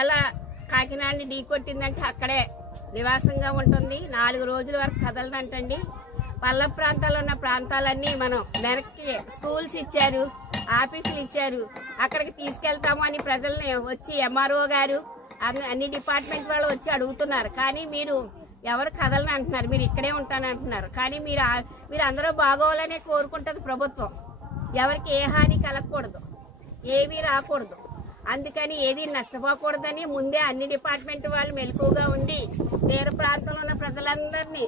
అలా కాకినాడని ఢీకొట్టిందంటే అక్కడే నివాసంగా ఉంటుంది. 4 రోజుల వరకు కదలదంటండి. పల్ల ప్రాంతాల్లో ఉన్న ప్రాంతాలన్నీ మనం వెనక్కి స్కూల్స్ ఇచ్చారు, ఆఫీసులు ఇచ్చారు, అక్కడికి తీసుకెళ్తాము అని ప్రజల్ని వచ్చి ఎంఆర్ఓ గారు అన్ని డిపార్ట్మెంట్ వాళ్ళు వచ్చి అడుగుతున్నారు. కానీ మీరు ఎవరు కదలని అంటున్నారు, మీరు ఇక్కడే ఉంటానంటున్నారు. కానీ మీరు అందరూ బాగోవాలనే కోరుకుంటుంది ప్రభుత్వం. ఎవరికి ఏ హాని కలగకూడదు, ఏమీ రాకూడదు. అందుకని ఏది నష్టపోకూడదని ముందే అన్ని డిపార్ట్మెంట్ వాళ్ళు మెలకుగా ఉండి తీర ప్రాంతంలో ఉన్న ప్రజలందరినీ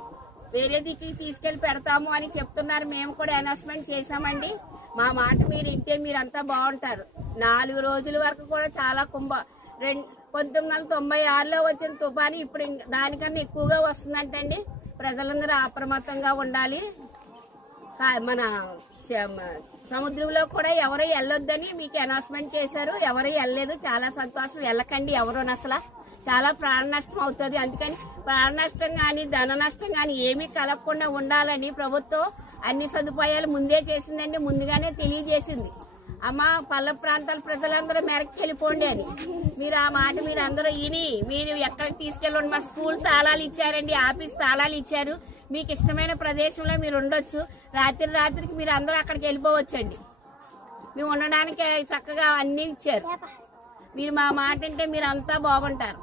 వేరే దిక్కుకి తీసుకెళ్లి పెడతాము అని చెప్తున్నారు. మేము కూడా అనౌన్స్మెంట్ చేశామండి. మా మాట మీరు ఇంటే మీరంతా బాగుంటారు. 4 రోజుల వరకు కూడా చాలా 1996లో వచ్చిన తుఫాను ఇప్పుడు దానికన్నా ఎక్కువగా వస్తుందంటండి. ప్రజలందరూ అప్రమత్తంగా ఉండాలి. మన సముద్రంలో కూడా ఎవరు వెళ్ళొద్దని మీకు అనౌన్స్మెంట్ చేశారు. ఎవరు వెళ్ళలేదు, చాలా సంతోషం. వెళ్ళకండి ఎవరు అసలు. చాలా ప్రాణ నష్టం అవుతుంది. అందుకని ప్రాణ నష్టం కానీ ధన నష్టం కానీ ఏమీ కలగకుండా ఉండాలని ప్రభుత్వం అన్ని సదుపాయాలు ముందే చేసిందండి. ముందుగానే తెలియజేసింది. అమ్మ పల్ల ప్రాంతాల ప్రజలందరూ మేరకు వెళ్ళిపోండి అని మీరు ఆ మాట మీరు అందరూ విని మీరు ఎక్కడికి తీసుకెళ్ళండి. మా స్కూల్ తాళాలు ఇచ్చారండి, ఆఫీస్ తాళాలు ఇచ్చారు. మీకు ఇష్టమైన ప్రదేశంలో మీరు ఉండొచ్చు. రాత్రికి మీరు అందరూ అక్కడికి వెళ్ళిపోవచ్చండి. మేము ఉండడానికి చక్కగా అన్ని ఇచ్చారు. మీరు మా మాట అంటే మీరు అంతా బాగుంటారు.